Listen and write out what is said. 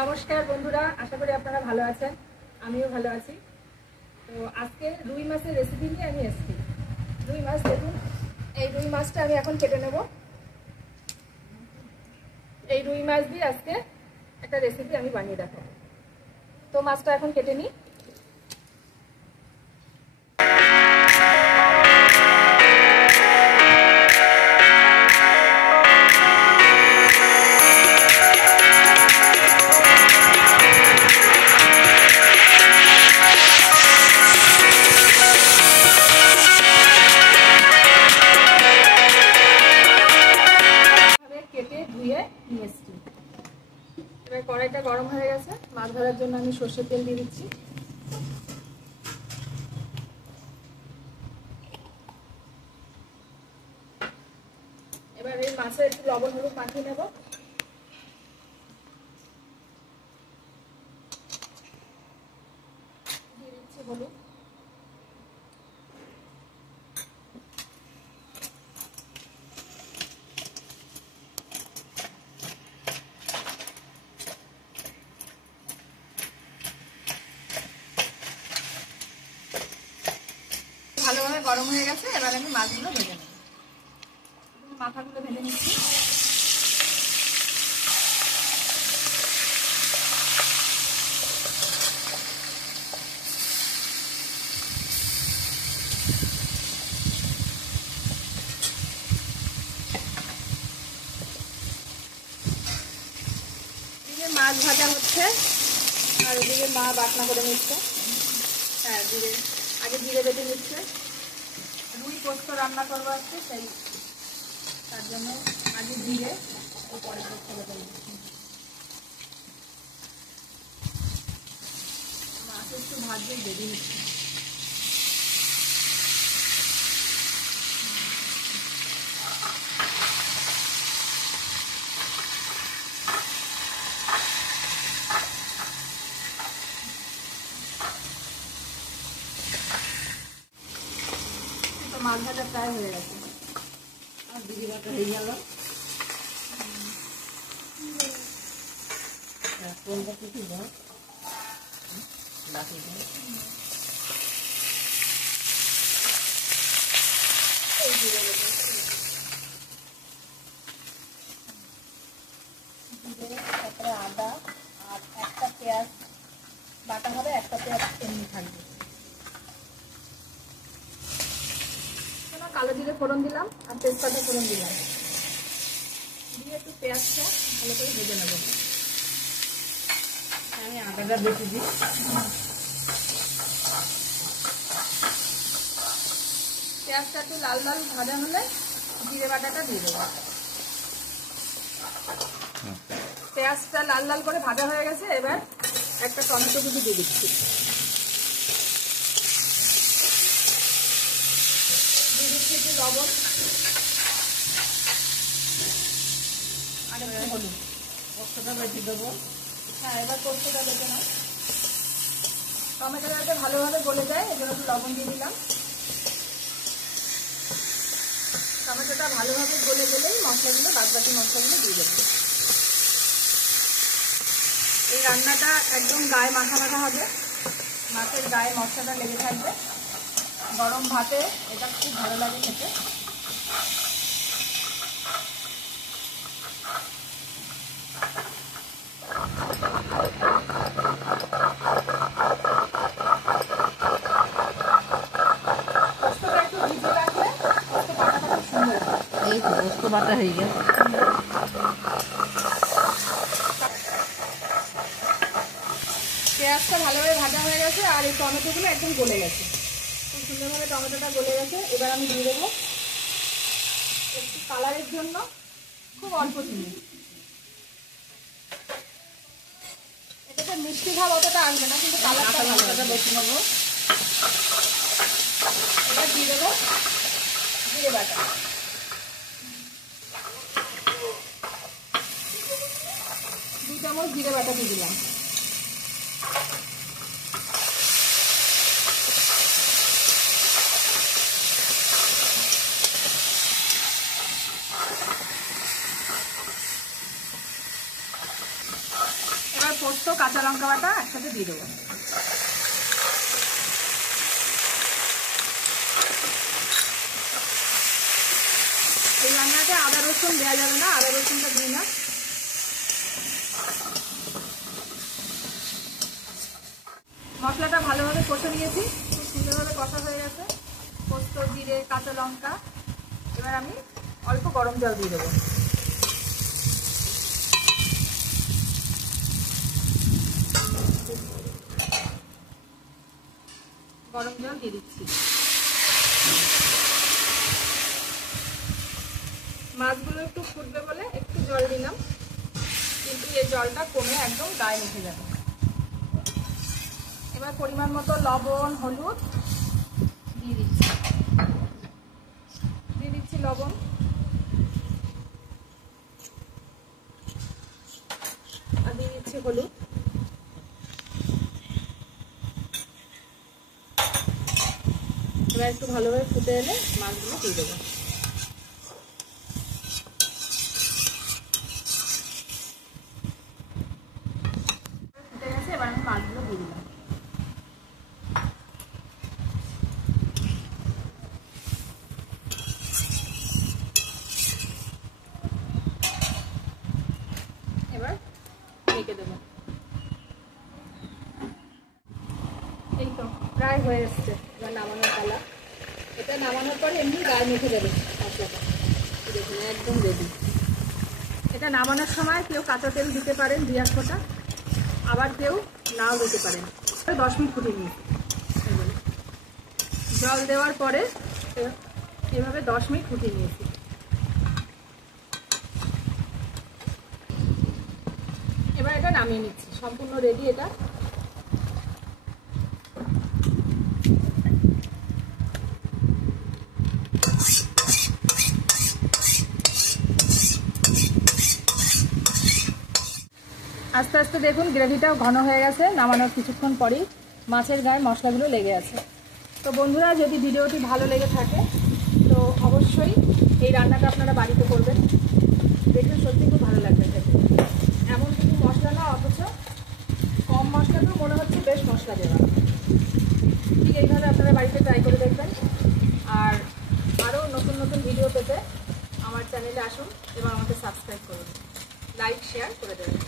নমস্কার বন্ধুরা, আশা করি আপনারা ভালো আছেন। আমিও ভালো আছি। তো আজকে রুই মাছের রেসিপি নিয়ে আমি এসেছি। রুই মাছ দেখুন, এই রুই মাছটা আমি এখন কেটে নেব। এই রুই মাছ দিয়ে আজকে একটা রেসিপি আমি বানিয়ে দেখাবো। তো মাছটা এখন কেটে নিই। কেটে ধুয়ে নিয়ে এসেছি। এবার কড়াইটা গরম হয়ে গেছে, মাছ ভাজার জন্য আমি সর্ষের তেল দিয়ে দিচ্ছি। এবার এই মাছে একটু লবণ হলুদ মাখিয়ে নেব। দিয়ে দিচ্ছি হলুদ, ভালোভাবে গরম হয়ে গেছে। এবার আমি মাছগুলো ভেজে নেব। মাথাগুলো ভেজে নিচ্ছি। এদিকে মাছ ভাজা হচ্ছে আর ওদিকে মা বাটনা করে নিচ্ছে। হ্যাঁ, আগে জিরে বেটে নিচ্ছে। রুই পোস্ত রান্না করবো আজকে, তার জন্য আগে জিরে ও পরে পোস্ত বেটে নিচ্ছি। মাছ একটু ভাজতে বেরিয়ে নিচ্ছে। মাছ ভাজা প্রায় হয়ে গেছে আর দিদি বাটা হয়ে গেল। কোনটা কিছু দাও বাকি তারপরে আদা আর একটা পেঁয়াজ বাটা হবে, একটা পেঁয়াজ এমনি থাকবে। কালো জিরে ফোড়ন দিলাম আর তেজপাতা ফোড়ন দিলাম, দিয়ে একটু পেঁয়াজটা ভালো করে ভেজে নেব। আমি আদাটা বেশি দিই। পেঁয়াজটা একটু লাল লাল ভাজা হলে জিরে বাটাটা দিয়ে দেবো। পেঁয়াজটা লাল লাল করে ভাজা হয়ে গেছে। এবার একটা টমেটো কুচি দিয়ে দিচ্ছি। দিয়ে দিচ্ছি একটু লবণ আর একটু হলুদ। পোস্তটা বেটে দেবো। হ্যাঁ, এবার পোস্তটা বেটে নাও। টমেটোটা যাতে ভালোভাবে গলে যায় এজন্য একটু লবণ দিয়ে দিলাম। টমেটোটা ভালোভাবে গলে গেলেই মশলাগুলো বাদবাকি মশলাগুলো দিয়ে দেবো। এই রান্নাটা একদম গায়ে মাখা মাখা হবে, মাছের গায়ে মশলাটা লেগে থাকবে। গরম ভাতে এটা খুব ভালো লাগে খেতে। পোস্তটা একটু ভিজিয়ে রাখলে পোস্ত বাটাটা খুব সুন্দর হয়। এই পোস্ত বাটা হয়ে গেছে। পেঁয়াজটা ভালোভাবে ভাজা হয়ে গেছে আর এই টমেটোগুলো একদম গলে গেছে। খুব সুন্দরভাবে টমেটোটা গলে গেছে। এবার আমি দিয়ে দেবো একটু কালারের জন্য খুব অল্প চিনি। এটাতে মিষ্টি ভাব অতটা আসবে না, কিন্তু কালারটা ভালো বেশি নেবো। এবার দিয়ে দেবো জিরে বাটা। 2 চামচ জিরে বাটা দিয়ে দিলাম। পোস্ত কাঁচা লঙ্কা বাটা একসাথে দিয়ে দেবো। এই রান্নাতে আদা রসুন দেওয়া যাবে না, আদা রসুনটা দিই না। মশলাটা ভালোভাবে কষে নিয়েছি, খুব সুন্দরভাবে কষা হয়ে গেছে। পোস্ত, জিরে, কাঁচা লঙ্কা। এবার আমি অল্প গরম জল দিয়ে দেবো। গরম জল দিয়ে দিচ্ছি। মাছগুলো একটু ফুটবে বলে একটু জল দিলাম, কিন্তু এই জলটা কমে একদম গায়ে মেখে যাবে। এবার পরিমাণ মতো লবণ, হলুদ দিয়ে দিচ্ছি। লবণ, আর দিয়ে দিচ্ছি হলুদ। এবার একটু ভালোভাবে ফুটে এলে মাছগুলো দিয়ে দেবো। ফুটে গেছে, এবার আমি মাছগুলো দিয়ে দিলাম। এবার ঢেকে দেবো। এই তো প্রায় হয়ে এসছে, এবার নামানোর পালা। এটা নামানোর পরে এমনি গায়ে মেখে যাবে মশলাটা, দেখুন একদম রেডি। এটা নামানোর সময় কেউ কাঁচা তেল দিতে পারেন 2-1 ফোঁটা, আবার কেউ নাও দিতে পারেন। 10 মিনিট ফুটিয়ে নিই। জল দেওয়ার পরে এভাবে 10 মিনিট ফুটিয়ে নিয়েছি। এবার এটা নামিয়ে নিচ্ছি, সম্পূর্ণ রেডি এটা। আস্তে আস্তে দেখুন গ্রেভিটাও ঘন হয়ে গেছে। নামানোর কিছুক্ষণ পরেই মাছের গায়ে মশলাগুলো লেগে আছে। তো বন্ধুরা, যদি ভিডিওটি ভালো লেগে থাকে তো অবশ্যই এই রান্নাটা আপনারা বাড়িতে করবেন, দেখলে সত্যি খুব ভালো লাগবে খেতে। এমন কিছু মশলা না, অথচ কম মশলাতেও মনে হচ্ছে বেশ মশলা দেওয়া। ঠিক এইভাবে আপনারা বাড়িতে ট্রাই করে দেখবেন। আর আরও নতুন নতুন ভিডিও পেতে আমার চ্যানেলে আসুন এবং আমাকে সাবস্ক্রাইব করুন, লাইক শেয়ার করে দেবেন।